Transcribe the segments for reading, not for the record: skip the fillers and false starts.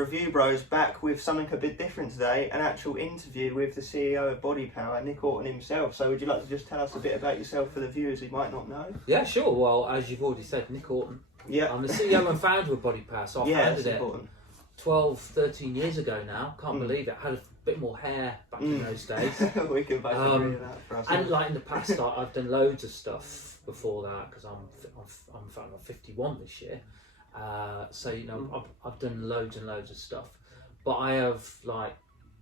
Review Bros back with something a bit different today, an actual interview with the CEO of Bodypower, Nick Orton himself. So would you like to just tell us a bit about yourself for the viewers who might not know? Yeah, sure. Well, as you've already said, Nick Orton. Yeah. I'm the CEO and founder of Bodypower, so I founded it important. 12, 13 years ago now. Can't believe it. I had a bit more hair back in those days. We can both agree with that for us. And like in the past, I've done loads of stuff before that, because I'm 51 this year. So you know, I've done loads and loads of stuff, but I have, like,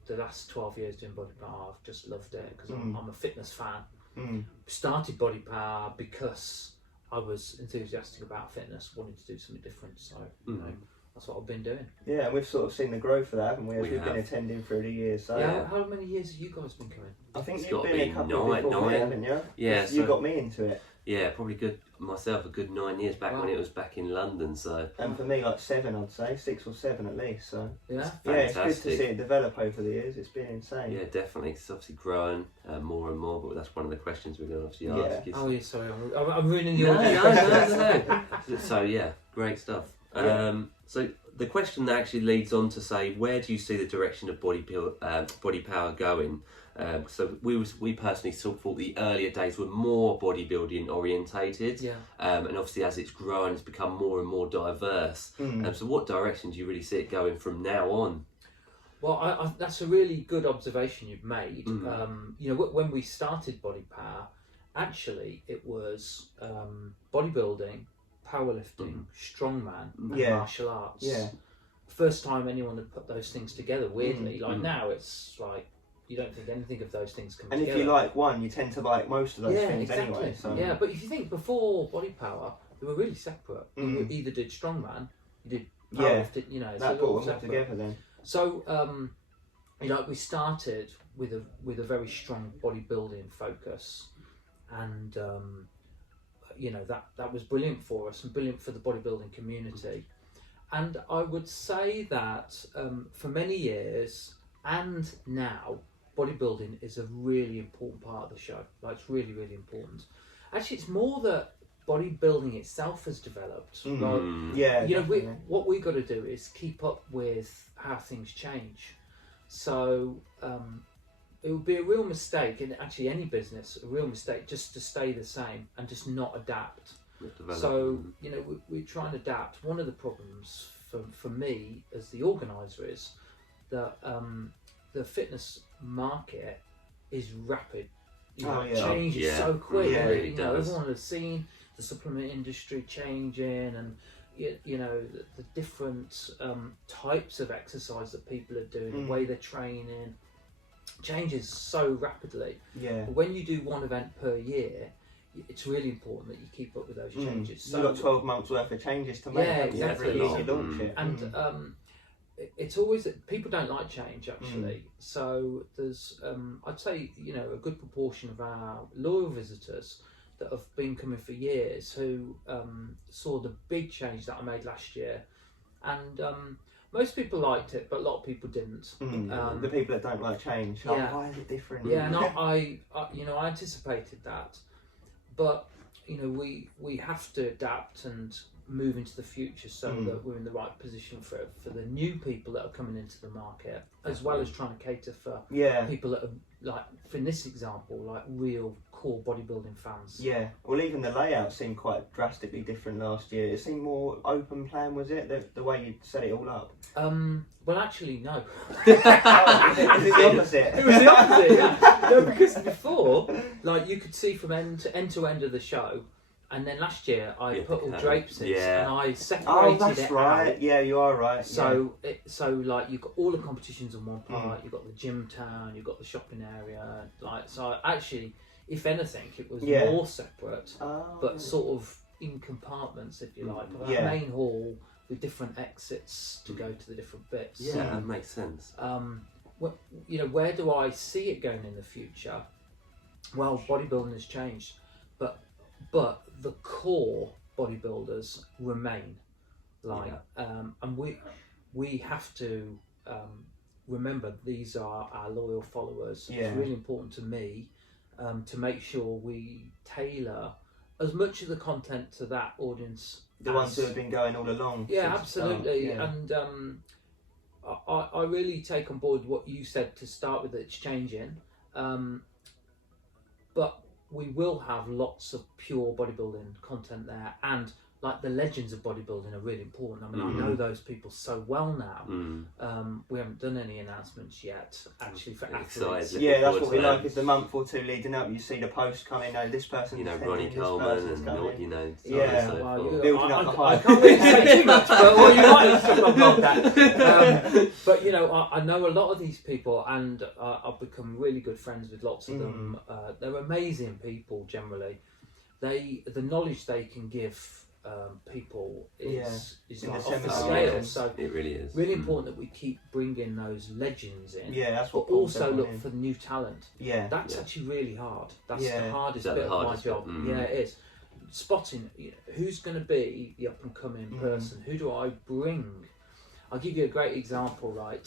the last 12 years doing Bodypower, I've just loved it because I'm a fitness fan. Started Bodypower because I was enthusiastic about fitness, wanted to do something different, so you know, that's what I've been doing. Yeah, and we've sort of seen the growth of that, haven't we? As we've been attending through the years. So yeah. How many years have you guys been coming? I think It's you've got to been be a couple before me, haven't you? Yeah, you got me into it. Yeah, probably a good 9 years back when it was back in London. So. And for me, like 7, I'd say 6 or 7 at least. So Yeah, it's good to see it develop over the years. It's been insane. Yeah, definitely. It's obviously growing more and more, but that's one of the questions we're going to obviously ask. Yeah. Oh yeah, sorry, I'm ruining the No, audience. no. So yeah, great stuff. So the question that actually leads on to say, where do you see the direction of Bodypower going? So we personally thought the earlier days were more bodybuilding orientated, and obviously as it's grown, it's become more and more diverse. So what direction do you really see it going from now on? Well, that's a really good observation you've made. You know, when we started Bodypower, actually it was bodybuilding, powerlifting, strongman, and martial arts. Yeah. First time anyone had put those things together, weirdly. Like now it's like, you don't think anything of those things come together. And if you like one, you tend to like most of those things anyway. So. Yeah, but if you think before Bodypower, they were really separate. You either did strongman, you did powerlifting, you know. That brought them all together then. So, you know, we started with a very strong bodybuilding focus, and you know, that was brilliant for us and brilliant for the bodybuilding community. And I would say that for many years and now, bodybuilding is a really important part of the show. Like, it's really, really important. Actually, it's more that bodybuilding itself has developed. Like, you know, what we've got to do is keep up with how things change. So it would be a real mistake, in actually any business, a real mistake just to stay the same and just not adapt. So, you know, we try and adapt. One of the problems for me as the organiser is that the fitness market is rapid. You know, it changes so quick. Yeah, it really you know, does. everyone has seen the supplement industry changing, and you know, the different types of exercise that people are doing, the way they're training, changes so rapidly. Yeah. But when you do one event per year, it's really important that you keep up with those changes. So you've got 12 months worth of changes to make. Yeah, exactly. Every year you launch it. And it's always that people don't like change, actually. So there's, I'd say, you know, a good proportion of our loyal visitors that have been coming for years who saw the big change that I made last year, and most people liked it, but a lot of people didn't. The people that don't like change. Why is it different? Yeah, and I you know, I anticipated that, but you know, we have to adapt and move into the future so that we're in the right position for the new people that are coming into the market, as well as trying to cater for people that are, like, for this example, like real core bodybuilding fans. Yeah, well, even the layout seemed quite drastically different last year. It seemed more open plan, was it? The way you set it all up? Well, actually, no. Is it the opposite? It was the opposite. No, because before, like, you could see from end to end of the show. And then last year I put all drapes in, and I separated it out. Yeah, you are right. So like, you've got all the competitions in one part. You've got the gym town, you've got the shopping area. Like, so actually, if anything, it was more separate, but sort of in compartments, if you like. Like a main hall with different exits to go to the different bits. Yeah, that makes sense. You know, where do I see it going in the future? Well, bodybuilding has changed, but the core bodybuilders remain, like, and we have to remember these are our loyal followers. It's really important to me to make sure we tailor as much of the content to that audience. The ones who have been going all along. Yeah, absolutely. And I really take on board what you said to start with. It's changing, but we will have lots of pure bodybuilding content there, and like the legends of bodybuilding are really important. I mean, I know those people so well now. We haven't done any announcements yet, actually, for athletes. Yeah, that's what we like. Is the month or two leading up, you see the post coming. Oh, this person's Ronnie Coleman and yeah, building up the hype. I can't really say too much, but well, you might have stuff about that. But I know a lot of these people, and I've become really good friends with lots of them. They're amazing people generally. The knowledge they can give people is like off the scale. So it really is really important that we keep bringing those legends in. Yeah, that's what. But also look for new talent. Yeah, that's actually really hard. That's the hardest bit of my job. Yeah, it is. Spotting who's going to be the up and coming person. Who do I bring? I'll give you a great example, right?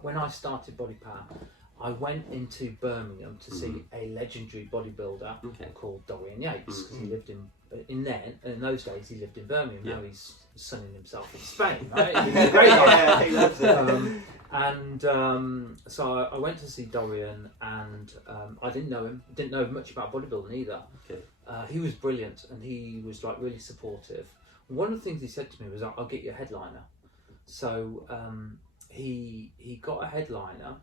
When I started Bodypower, I went into Birmingham to see a legendary bodybuilder called Dorian Yates, because he lived in those days he lived in Birmingham. Now he's sunning himself in Spain, right? He's a great guy. He loves it. So I went to see Dorian, and I didn't know him. Didn't know much about bodybuilding either. He was brilliant, and he was like really supportive. One of the things he said to me was, "I'll get you a headliner." So he got a headliner.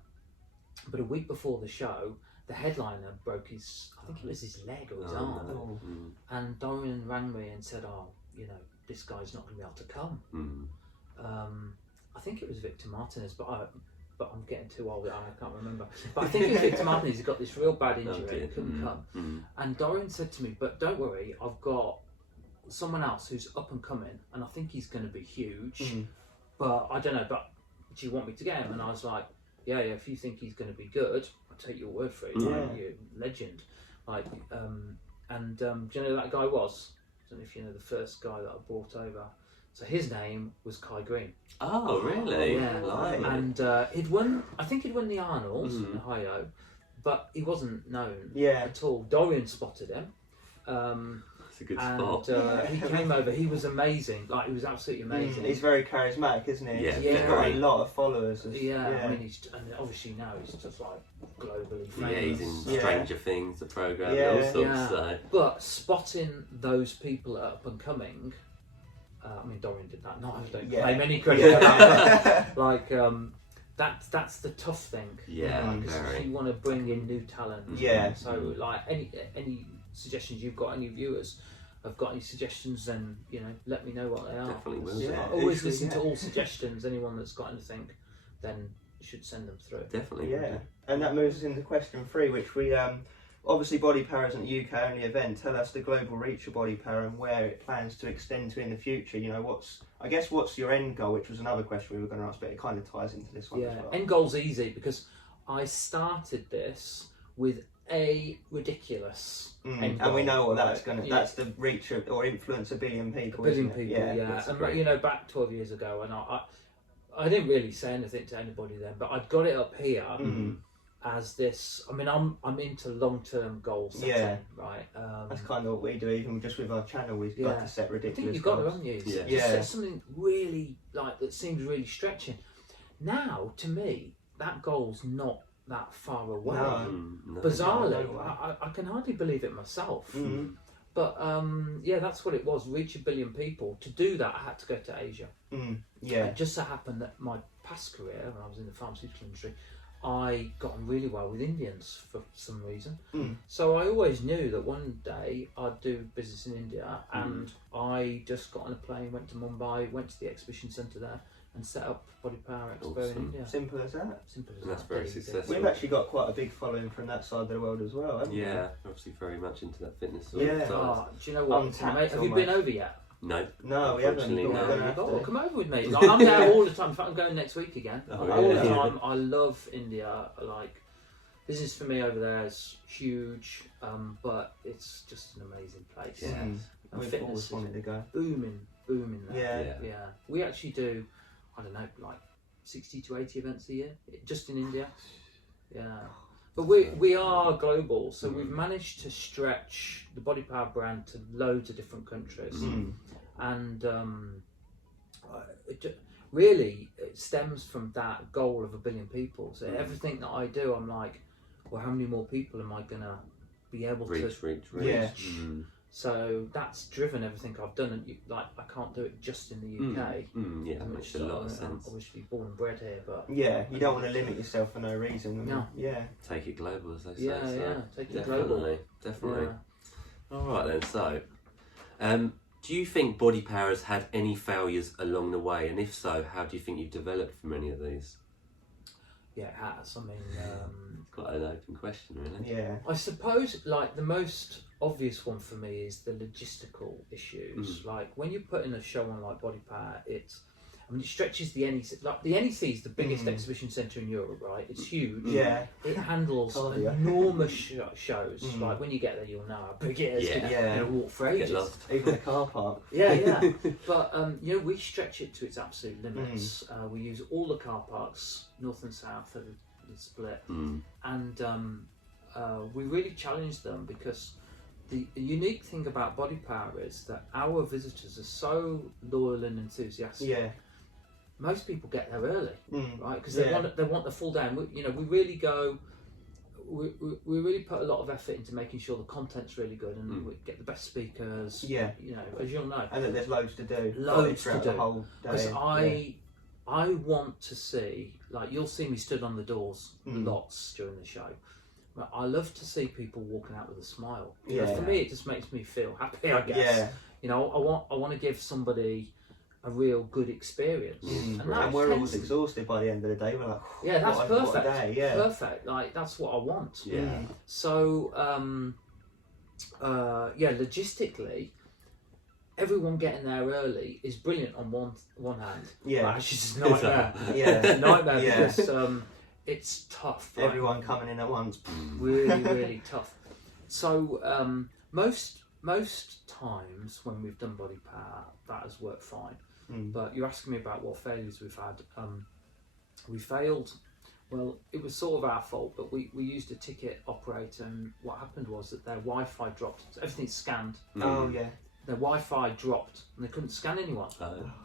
But a week before the show, the headliner broke I think it was his leg or his arm. Oh. And Dorian rang me and said, this guy's not going to be able to come. I think it was Victor Martinez, but I'm getting too old, I can't remember. But I think it was Victor Martinez. He got this real bad injury and couldn't come. And Dorian said to me, but don't worry, I've got someone else who's up and coming, and I think he's going to be huge. But I don't know, but do you want me to get him? And I was like, yeah, if you think he's going to be good, I'll take your word for it. You're a legend. Do you know who that guy was? I don't know if you know the first guy that I brought over. So his name was Kai Green. Oh, really? Yeah. And he'd won, I think he'd won the Arnold in Ohio, but he wasn't known at all. Dorian spotted him. It's a good spot. He came over. He was amazing. He was absolutely amazing. He's very charismatic, isn't he? Yeah, he's got a lot of followers. I mean, and obviously now he's just like globally famous. Yeah, he's in Stranger Things, the program, and all sorts. So. But spotting those people up and coming. I mean, Dorian did that. No, I don't claim any credit for that. That's the tough thing. Yeah, because you want to bring in new talent. Yeah. So any suggestions you've got, any viewers have got any suggestions, then let me know what they are. Definitely will. I always listen to all suggestions. Anyone that's got anything, then should send them through. Definitely. Yeah, and that moves us into question 3, which we obviously Bodypower isn't a UK only event. Tell us the global reach of Bodypower and where it plans to extend to in the future. What's your end goal, which was another question we were going to ask, but it kind of ties into this one as well. End goal's easy because I started this with a ridiculous end goal, and we know what that's going to. That's the reach of, or influence a billion people. Yeah. And back 12 years ago, and I didn't really say anything to anybody then, but I'd got it up here as this. I mean, I'm into long-term goal setting, right? That's kind of what we do. Even just with our channel, we've got to set ridiculous. I think you've goals. got to, haven't you? Yeah. Set something really that seems really stretching. Now, to me, that goal's not that far away. No. Bizarrely, I can hardly believe it myself. But that's what it was. Reach 1 billion people. To do that, I had to go to Asia. It just so happened that my past career, when I was in the pharmaceutical industry, I got on really well with Indians for some reason. So I always knew that one day I'd do business in India, and I just got on a plane, went to Mumbai, went to the exhibition centre there, and set up Bodypower Expo in India. Simple as that. And that's very successful. We've actually got quite a big following from that side of the world as well, haven't we? Yeah, obviously very much into that fitness side. Do you know what, mate? Have you been over yet? No, we haven't. No. Come over with me. I'm there all the time. In fact, I'm going next week again. All the time. I love India. Business for me over there is huge, but it's just an amazing place. Yeah. And We've always wanted to go. Booming there. Yeah. We actually do, I don't know, 60 to 80 events a year, just in India. Yeah. But we are global, so we've managed to stretch the Bodypower brand to loads of different countries, and really it stems from that goal of 1 billion people. So everything that I do, I'm like, well, how many more people am I gonna be able to reach. Yeah. So that's driven everything I've done, and like I can't do it just in the UK. Yeah, that makes a lot of sense. I'm obviously born and bred here, but Yeah, you don't want to limit yourself for no reason. No. Yeah. Take it global, as they say. yeah, so take it global. Definitely. Yeah. All right then. So, do you think Bodypower has had any failures along the way, and if so, how do you think you've developed from any of these? Yeah, it has. I mean, Quite an open question, really. Yeah. I suppose like the most obvious one for me is the logistical issues. Like when you put in a show on like Bodypower, it stretches the NEC. Like the NEC is the biggest exhibition centre in Europe, right? It's huge. Yeah. It handles enormous shows. Like when you get there, you'll know how big it is. Yeah. You're gonna walk for ages. Get lost. Even the car park. Yeah. But we stretch it to its absolute limits. We use all the car parks, north and south, are the split, and we really challenge them because the unique thing about Bodypower is that our visitors are so loyal and enthusiastic. Yeah. Most people get there early, right? Because they want the full day. And we really go. We really put a lot of effort into making sure the content's really good and we get the best speakers. Yeah. As you'll know. And that there's loads to do. Loads to do. The whole day. Because I want to see, like, you'll see me stood on the doors lots during the show. But I love to see people walking out with a smile. For me, it just makes me feel happy, I guess. Yeah. I want to give somebody a real good experience. And we're always exhausted by the end of the day. We're like, yeah, that's perfect. What a day. Yeah. Perfect. Like, that's what I want. Yeah. So, logistically, everyone getting there early is brilliant on one hand. Yeah. But it's just a nightmare. It's a nightmare because it's tough. Right? Everyone coming in at once. Really, really tough. So most times when we've done Bodypower, that has worked fine. But you're asking me about what failures we've had. We failed. Well, it was sort of our fault, but we used a ticket operator, and what happened was that their Wi-Fi dropped. Everything's scanned. Oh yeah. Their Wi-Fi dropped, and they couldn't scan anyone.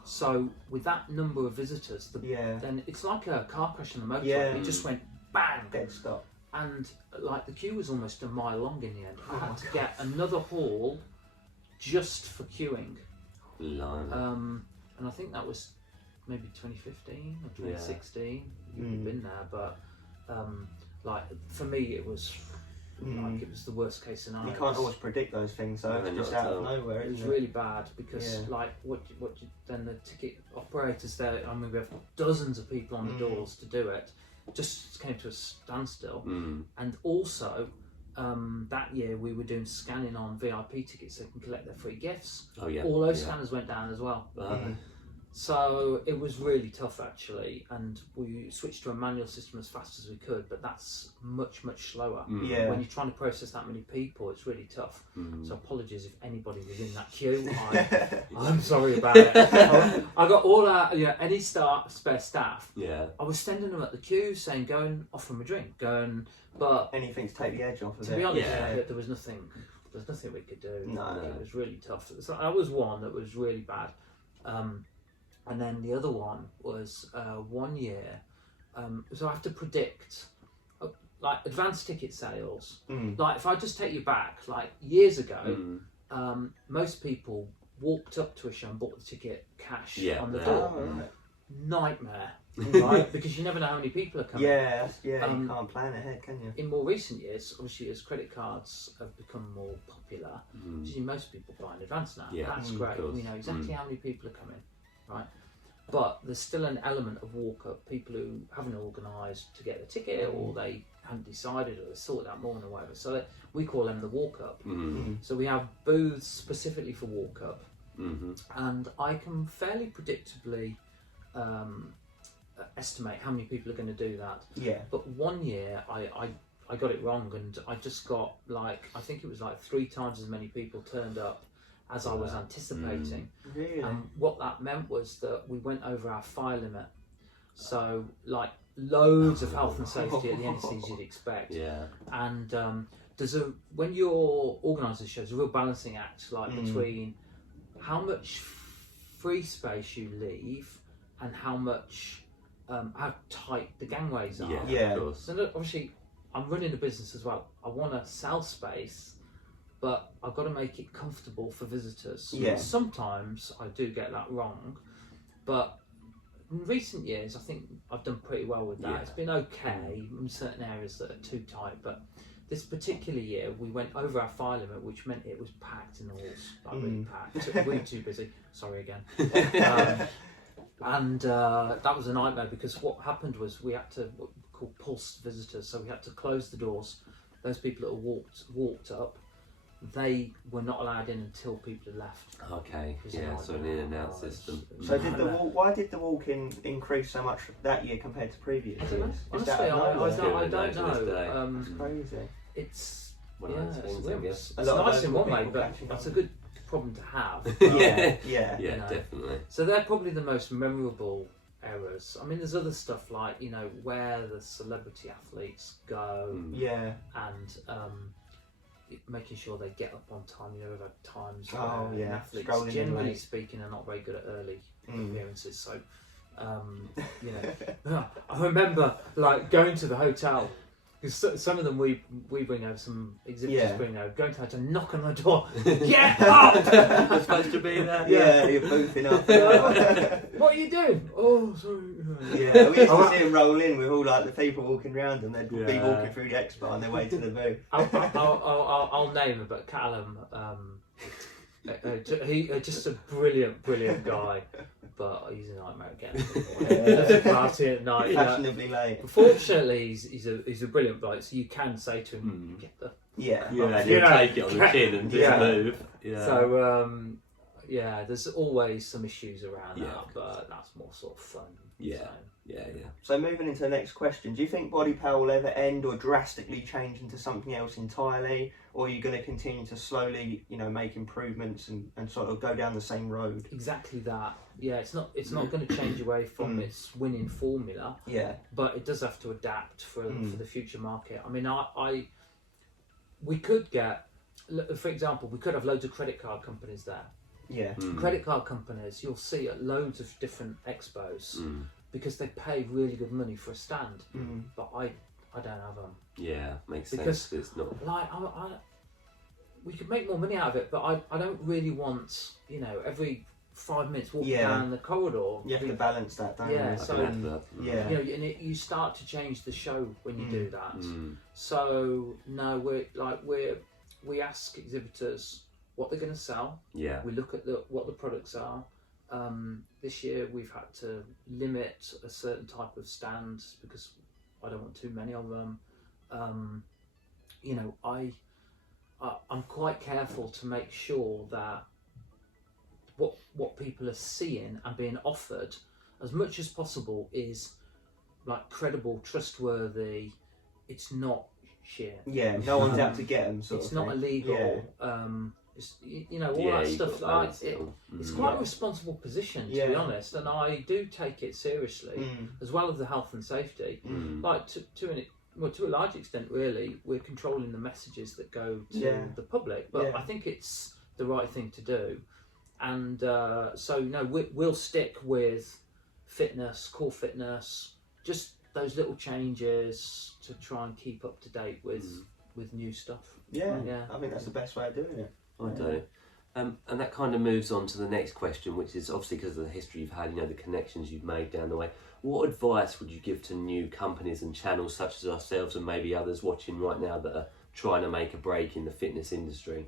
So with that number of visitors, then it's like a car crash on the motorway. Yeah. It just went bang. Dead stop. And like the queue was almost a mile long in the end. I had to get another hall just for queuing. And I think that was maybe 2015 or 2016. You've been there, but like for me, it was like it was the worst case scenario. You can't always predict those things, though. It's just out of nowhere. It was really bad because like then the ticket operators there. I mean, we have dozens of people on the doors to do it. Just came to a standstill, and also that year we were doing scanning on VIP tickets so they can collect their free gifts. All those scanners went down as well. So it was really tough actually, and we switched to a manual system as fast as we could, but that's much slower. When you're trying to process that many people, it's really tough. So apologies if anybody was in that queue. I'm sorry about it. I got all our, any spare staff. I was sending them at the queue saying, go and offer them a drink, but anything to take the edge off of it. To be honest, there was nothing we could do. No. It was really tough. So that was one that was really bad. And then the other one was 1 year. So I have to predict like advanced ticket sales. Like if I just take you back, like years ago, most people walked up to a show and bought the ticket cash on the door. Nightmare, right? Because you never know how many people are coming. You can't plan ahead, can you? In more recent years, obviously, as credit cards have become more popular, most people buy in advance now. That's great. We know exactly how many people are coming, right? But there's still an element of walk-up, people who haven't organised to get the ticket, or they haven't decided, or they sorted out more or whatever. So we call them the walk-up. So we have booths specifically for walk-up, and I can fairly predictably estimate how many people are going to do that. But 1 year I got it wrong, and I just got I think it was 3 times as many people turned up as I was anticipating. Really? And what that meant was that we went over our fire limit. So loads of health and safety at the NECs you'd expect. And when you're organising shows, there's a real balancing act between how much free space you leave and how much how tight the gangways are. Yeah. Of course. So look, obviously, I'm running a business as well. I want to sell space, but I've got to make it comfortable for visitors. Yeah. Sometimes I do get that wrong, but in recent years, I think I've done pretty well with that. Yeah. It's been okay in certain areas that are too tight, but this particular year we went over our fire limit, which meant it was packed in the halls, like really packed. Way too busy. Sorry again. And that was a nightmare because what happened was we had to what we call pulse visitors, so we had to close the doors. Those people that walked up, they were not allowed in until people had left. Okay, It was a yeah, so an nightmare. in and out system. So why did the walk-in increase so much that year compared to previous I years? don't know. Is Honestly, that I don't to this day. know. It's crazy. It's One of those things, I guess. It's A lot of nice in local one way, people but catching that's on. a good problem to have. Yeah, yeah. Yeah, You know. definitely. So they're probably the most memorable errors. I mean, there's other stuff like, you know, where the celebrity athletes go Yeah. and making sure they get up on time. You know, we've had times Oh, where yeah. athletes, Strolling in generally late. speaking, are not very good at early appearances. So, you know, I remember like going to the hotel. Because some of them we bring over, some exhibitors bring over, going to the hotel, knock on the door, get up! We're supposed to be there. Yeah, you're boofing up. What are you doing? Oh, sorry. Yeah, we used to see them roll in with all like the people walking around them. They'd be Yeah. walking through the Expo on their way to the booth. I'll name him, but Callum, he just a brilliant guy, but he's a nightmare again. Party at night. Fashionably late. Fortunately, he's a brilliant bloke, so you can say to him, "Get the." Yeah. Yeah, You you know, take it on the chin and just yeah. move. Yeah. So yeah, there's always some issues around Yeah, that, of but that's more sort of fun. Yeah. So. yeah. So moving into the next question, do you think Bodypower will ever end or drastically change into something else entirely, or are you going to continue to slowly, you know, make improvements and sort of go down the same road? Exactly that. Yeah, it's not going to change away from its winning formula, Yeah. but it does have to adapt for the future market. I mean, we could get, for example, we could have loads of credit card companies there. Yeah. Credit card companies, you'll see at loads of different expos because they pay really good money for a stand, but I don't have them. Yeah, makes Because, sense. It's not. Like, we could make more money out of it, but I don't really want, you know, every 5 minutes walking down the corridor. You have to balance that, don't Yeah, you? so- Yeah. You know, and you start to change the show when you do that. So no, we ask exhibitors what they're going to sell. Yeah. We look at what the products are. This year we've had to limit a certain type of stand because I don't want too many of them. You know, I'm quite careful to make sure that what people are seeing and being offered as much as possible is like credible, trustworthy. It's not shit. Yeah, no one's out to get them. It's not illegal. It's, you know, all that stuff. Like it's quite a responsible position, to be honest, and I do take it seriously, as well as the health and safety. Like to a large extent, really, we're controlling the messages that go to the public, but I think it's the right thing to do. And so, no, we'll stick with fitness, core fitness, just those little changes to try and keep up to date with new stuff. Yeah, I think that's the best way of doing it. I do. And that kind of moves on to the next question, which is obviously because of the history you've had, you know, the connections you've made down the way. What advice would you give to new companies and channels such as ourselves and maybe others watching right now that are trying to make a break in the fitness industry?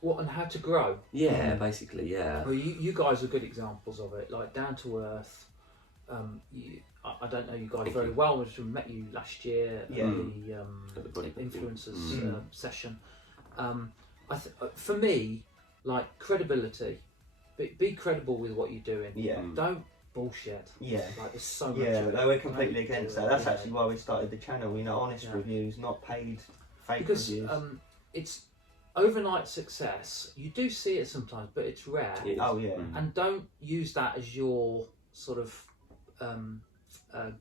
What and how to grow? Yeah, basically, yeah. Well, you guys are good examples of it, like down to earth. I don't know you guys very well. We met you last year at the influencers session. For me, like credibility. Be credible with what you're doing. Yeah. Don't bullshit. Yeah. Like there's so much. Yeah, of it. no, we're completely Don't against do that. it, That's you know. actually why we started the channel. You know, honest reviews, not paid fake Because reviews. it's overnight success. You do see it sometimes, but it's rare. Oh yeah. And don't use that as your sort of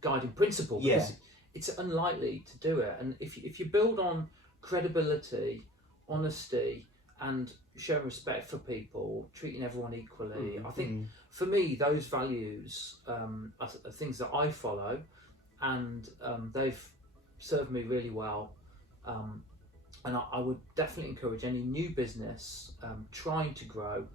guiding principle because it's unlikely to do it. And if you build on credibility, honesty, and showing respect for people, treating everyone equally. I think for me, those values are things that I follow, and they've served me really well. And I would definitely encourage any new business trying to grow,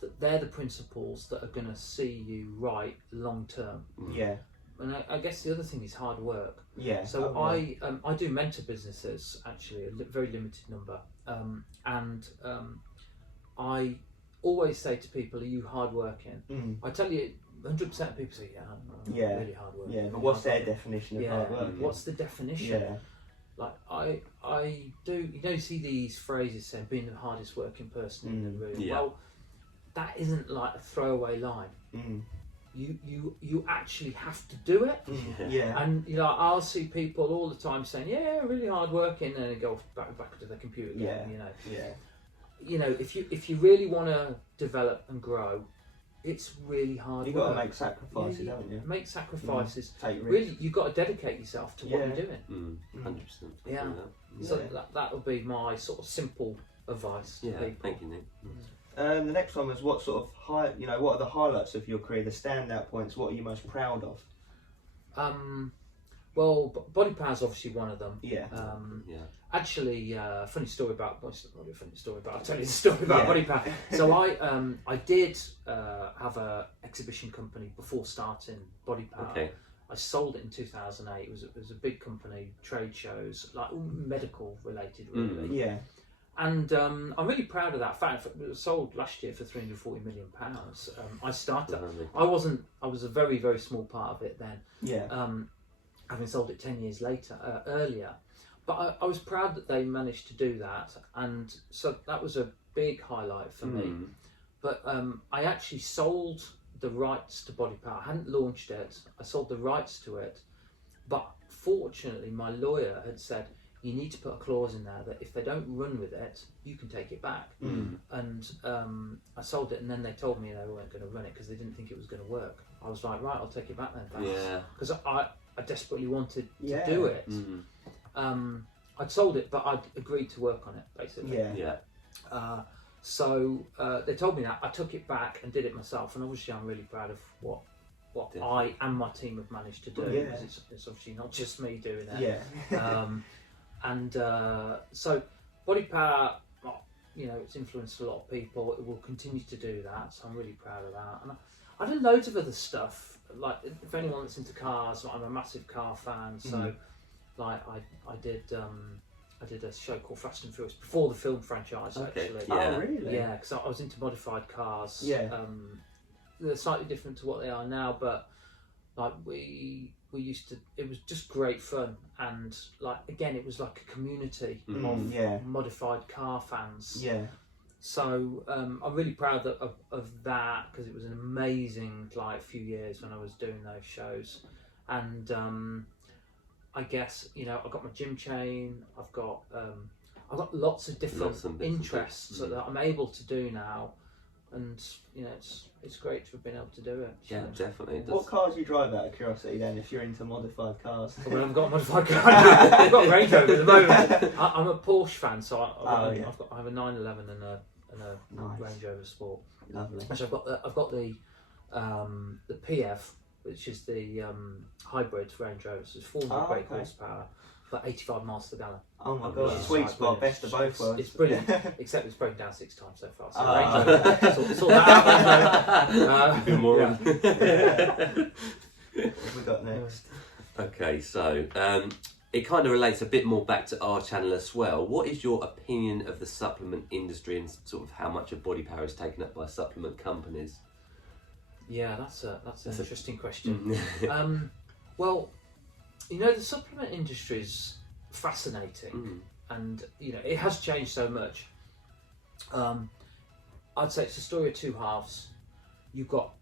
that they're the principles that are going to see you right long term. Yeah. And I guess the other thing is hard work. Yeah. So I do mentor businesses, actually, a very limited number, and I always say to people, "Are you hard working?" I tell you, 100% of people say, "Yeah, I'm really hard working." Yeah, but what's their definition of hard work? What's the definition? Yeah. Like I do, see these phrases saying being the hardest working person in the room. Yeah. Well, that isn't like a throwaway line. You actually have to do it. Yeah. And I'll see people all the time saying, "Yeah, really hard working," and they go back to their computer again. If you really want to develop and grow, it's really hard. You've got to make sacrifices, haven't you? Make sacrifices. Take risks. Really, you've got to dedicate yourself to what you're doing. 100%. Yeah. So that would be my sort of simple advice to people. Thank you, Nick. The next one was what sort of what are the highlights of your career, the standout points? What are you most proud of? Well, Bodypower is obviously one of them. Yeah. Actually, funny story about. Well, it's not really a funny story, but I'll tell you the story about Bodypower. So I did have a exhibition company before starting Bodypower. Okay. I sold it in 2008. It was a big company, trade shows, like all medical related, really. Yeah. And I'm really proud of that. In fact, it was sold last year for £340 million. I started. I was a very, very small part of it then. Yeah. Having sold it 10 years earlier. But I was proud that they managed to do that, and so that was a big highlight for me. But I actually sold the rights to Bodypower. I hadn't launched it. I sold the rights to it, but fortunately, my lawyer had said, "You need to put a clause in there that if they don't run with it, you can take it back." And I sold it, and then they told me they weren't going to run it because they didn't think it was going to work. I was like, "Right, I'll take it back then." Because I desperately wanted to do it. I'd sold it, but I'd agreed to work on it, basically. So they told me that. I took it back and did it myself, and obviously I'm really proud of what I and my team have managed to do. Because it's obviously not just me doing it. So Bodypower, it's influenced a lot of people. It will continue to do that, so I'm really proud of that. And I did loads of other stuff. Like, if anyone that's into cars, I'm a massive car fan. So, like, I did a show called Fast and Furious before the film franchise. Actually. Oh, really? Yeah, because I was into modified cars. Yeah. They're slightly different to what they are now, but like we used to. It was just great fun, and like again, it was like a community of modified car fans. Yeah. So I'm really proud of that, because it was an amazing few years when I was doing those shows, and I guess I've got my gym chain. I've got lots of different interests that I'm able to do now, and it's great to have been able to do it. Yeah, definitely. What cars do you drive out of curiosity then, if you're into modified cars? Well, I haven't got a modified car. I've got a Range Rover at the moment. I'm a Porsche fan, so I have a 911 and a nice. Range Rover Sport. Lovely. Actually, I've got the PF, which is the hybrid Range Rover. So it's 400 brake horsepower, but 85 miles per gallon. Oh my god, sweet spot, best of both worlds. It's brilliant, except it's broken down 6 times so far. So Range Rover, sort that out. Good morning. What have we got next? Okay, so it kind of relates a bit more back to our channel as well. What is your opinion of the supplement industry and sort of how much of Bodypower is taken up by supplement companies? Yeah, that's an interesting question. Well, the supplement industry is fascinating, and it has changed so much. I'd say it's a story of two halves. You've got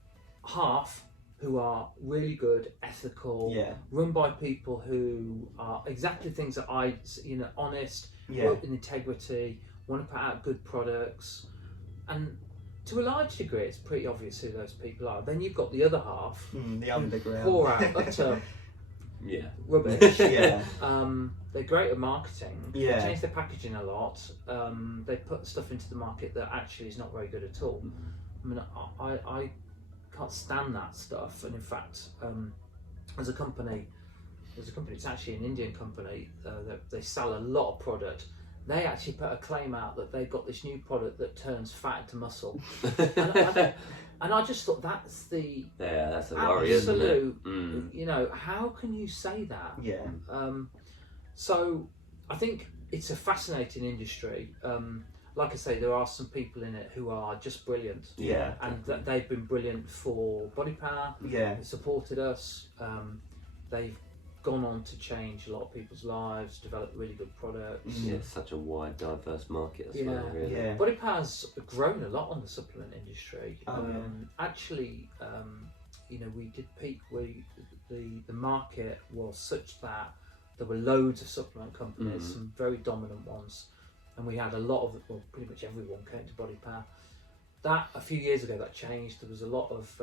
half who are really good, ethical, run by people who are exactly things that honest, work with integrity, want to put out good products, and to a large degree it's pretty obvious who those people are. Then you've got the other half, the underground, pour out utter rubbish. Yeah. They're great at marketing. Yeah. They change their packaging a lot. They put stuff into the market that actually is not very good at all. I mean, I can't stand that stuff. And in fact, there's a company. It's actually an Indian company. That they sell a lot of product. They actually put a claim out that they've got this new product that turns fat into muscle. And I just thought that's the that's a worry, isn't it? You know, how can you say that? Yeah. So I think it's a fascinating industry. Like I say, there are some people in it who are just brilliant. Yeah. And that they've been brilliant for Bodypower. Yeah. They supported us. They've gone on to change a lot of people's lives, develop really good products. Yeah, it's such a wide, diverse market as well. Really. Yeah. Bodypower's grown a lot on the supplement industry. Actually, you know, we did peak where the market was such that there were loads of supplement companies, some very dominant ones, and we had a lot of, well, pretty much everyone came to Bodypower. That a few years ago that changed. There was a lot of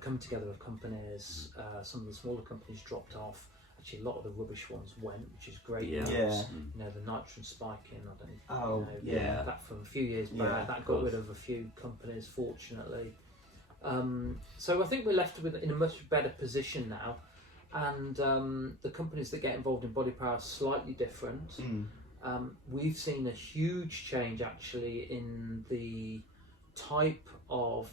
come together of companies. Some of the smaller companies dropped off. Actually, a lot of the rubbish ones went, which is great. Yeah. You know, the nitrogen spiking. I don't know. Yeah. That from a few years back. That got rid of a few companies, fortunately. So I think we're left in a much better position now, and the companies that get involved in Bodypower are slightly different. We've seen a huge change actually in the type of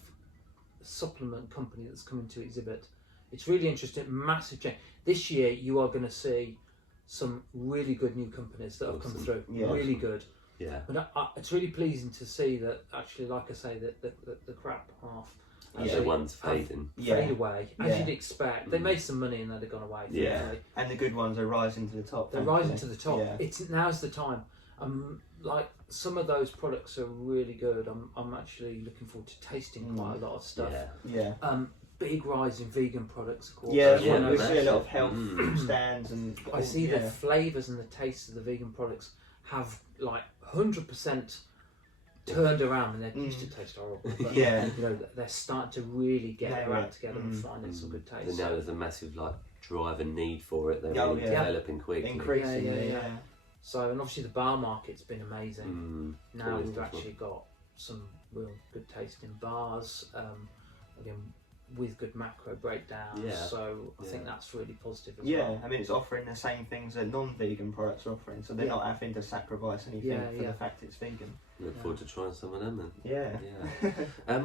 supplement company that's coming to exhibit. It's really interesting, massive change. This year you are going to see some really good new companies that have come through, really good. Yeah. But it's really pleasing to see that actually, like I say, that the crap half The ones fading. fade away, as you'd expect. They made some money and then they've gone away. And the good ones are rising to the top. They're rising to the top. Yeah. Now's the time. Like some of those products are really good. I'm actually looking forward to tasting quite a lot of stuff. Yeah. Big rise in vegan products, of course. We see a lot of health stands, and I see the flavours and the tastes of the vegan products have like 100% turned around, and they used to taste horrible. But, you know, they're starting to really get their act together and finding some good taste. And now there's a massive drive and need for it. They're really developing quickly. Increasingly, So, and obviously the bar market's been amazing. Now we've definitely. actually got some real good tasting bars, again with good macro breakdowns. So I think that's really positive as well. I mean, it's offering the same things that non-vegan products are offering, so they're not having to sacrifice anything for the fact it's vegan. Look forward to trying some of them.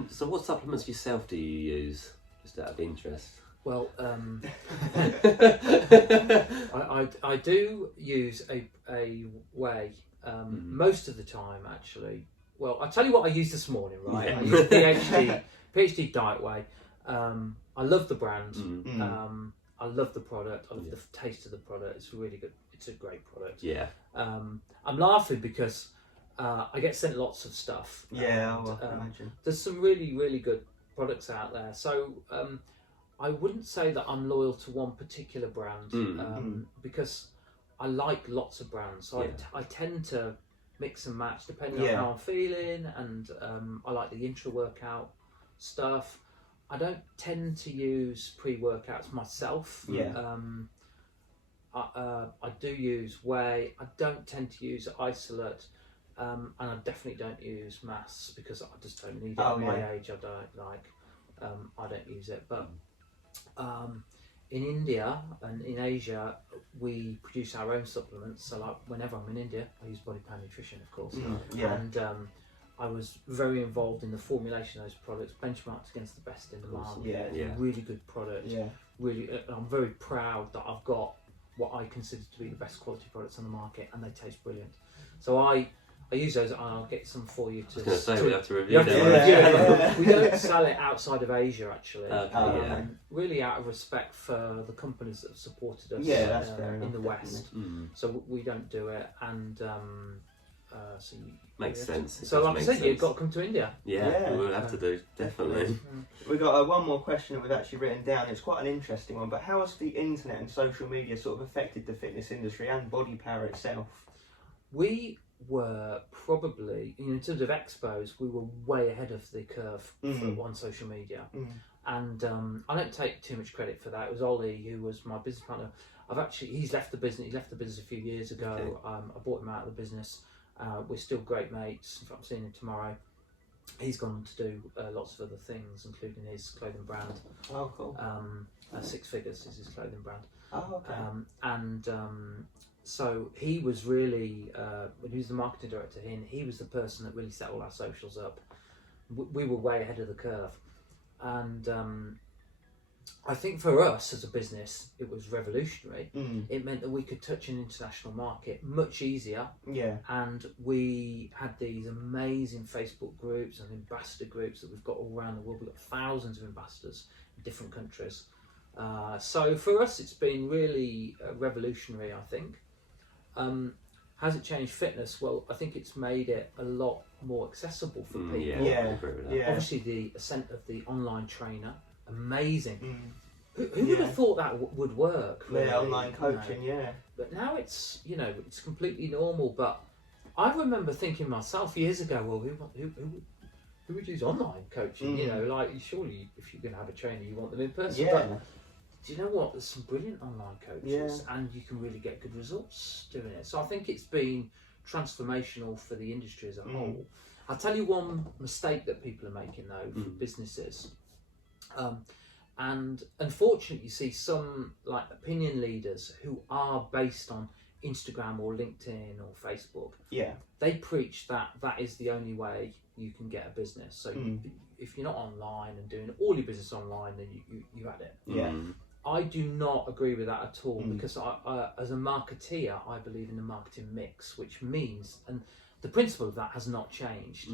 So what supplements yourself do you use, just out of interest? Well, I do use a whey most of the time, actually. Well, I'll tell you what I used this morning, right? I used PhD Diet Whey. I love the brand. I love the product. I love the taste of the product. It's really good. It's a great product. I'm laughing because I get sent lots of stuff. I can imagine. There's some really, really good products out there. So I wouldn't say that I'm loyal to one particular brand because I like lots of brands. So I tend to mix and match depending on how I'm feeling, and I like the intra-workout stuff. I don't tend to use pre-workouts myself. I do use whey. I don't tend to use isolate, and I definitely don't use mass because I just don't need it. At my age, I don't like. I don't use it. But in India and in Asia, we produce our own supplements. So like whenever I'm in India, I use Bodypower Nutrition, of course. And I was very involved in the formulation of those products, benchmarked against the best in the market. It's a really good product. Really, I'm very proud that I've got what I consider to be the best quality products on the market, and they taste brilliant. So I use those, and I'll get some for you to. I was going to say we have to review them. We don't sell it outside of Asia, actually. Really, out of respect for the companies that have supported us in the West. So we don't do it, and makes sense. So, like I said, you've got to come to India. We will have to do, definitely. We've got one more question that we've actually written down. It's quite an interesting one, but how has the internet and social media sort of affected the fitness industry and Bodypower itself? We were probably, in terms of expos, we were way ahead of the curve on social media. And I don't take too much credit for that. It was Ollie who was my business partner. He's left the business. He left the business a few years ago. Okay. I bought him out of the business. We're still great mates. In fact, I'm seeing him tomorrow. He's gone on to do lots of other things, including his clothing brand. Oh, cool. Six Figures is his clothing brand. Oh, okay. So he was really, when he was the marketing director, he was the person that really set all our socials up. We were way ahead of the curve. And I think for us as a business, it was revolutionary. It meant that we could touch an international market much easier. Yeah. And we had these amazing Facebook groups and ambassador groups that we've got all around the world. We've got thousands of ambassadors in different countries. So for us, it's been really revolutionary, I think. Has it changed fitness? Well, I think it's made it a lot more accessible for people. Yeah. Obviously, the ascent of the online trainer, amazing. Who would have thought that would work? Really? Yeah, online coaching, yeah. But now it's it's completely normal. But I remember thinking myself years ago, well, who would use online coaching? Like surely if you're going to have a trainer, you want them in person. Yeah. But do you know what? There's some brilliant online coaches, and you can really get good results doing it. So I think it's been transformational for the industry as a whole. I'll tell you one mistake that people are making though for businesses, and unfortunately, you see some like opinion leaders who are based on Instagram or LinkedIn or Facebook. Yeah. They preach that is the only way you can get a business. So if you're not online and doing all your business online, then you had it. Yeah. I do not agree with that at all because I, as a marketeer, I believe in the marketing mix, which means, and the principle of that has not changed.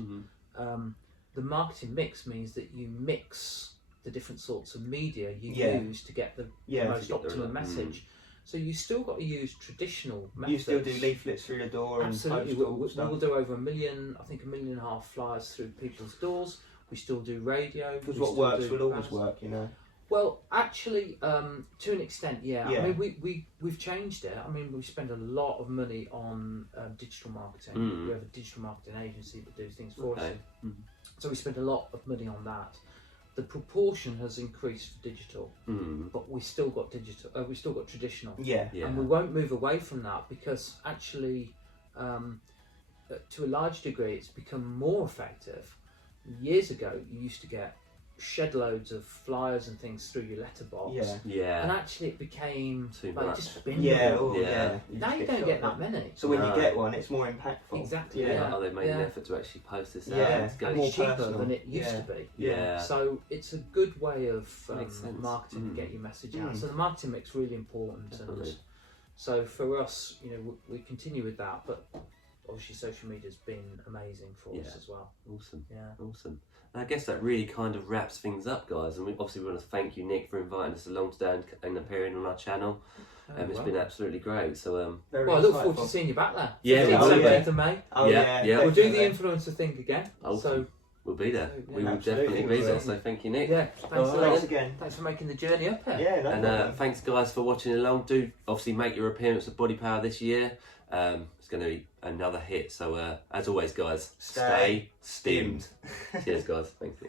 The marketing mix means that you mix the different sorts of media you use to get the most optimum message. So you still got to use traditional methods. You still do leaflets through the door. Absolutely. And we'll do over 1 million, I think 1.5 million flyers through people's doors. We still do radio. Because what works will always work, Well, actually, to an extent, yeah. I mean, we've changed it. I mean, we spend a lot of money on digital marketing. We have a digital marketing agency that does things for us. So we spend a lot of money on that. The proportion has increased for digital, but we still got digital. We still got traditional. Yeah. And we won't move away from that because actually, to a large degree, it's become more effective. Years ago, you used to get shed loads of flyers and things through your letterbox. And actually it became too like much. just bin Yeah. Now you don't get that many. So when you get one, it's more impactful. Exactly. They made an effort to actually post this out. And more it's cheaper personal. than it used to be. So it's a good way of marketing to get your message out. So the marketing mix is really important. And so for us, we continue with that, but obviously social media's been amazing for us as well. Awesome. I guess that really kind of wraps things up, guys. And we want to thank you, Nick, for inviting us along today and appearing on our channel. It's been absolutely great. So, I look forward to seeing you back there. Yeah, 17th of May. Yeah. We'll do the influencer thing again. So we'll be there. We will absolutely definitely be there. So thank you, Nick. Yeah, Thanks again. Thanks for making the journey up here. Yeah, no And thanks, guys, for watching along. Do obviously make your appearance at Bodypower this year. It's going to be another hit. So as always, guys, stay stimmed. Cheers, guys. Thank you.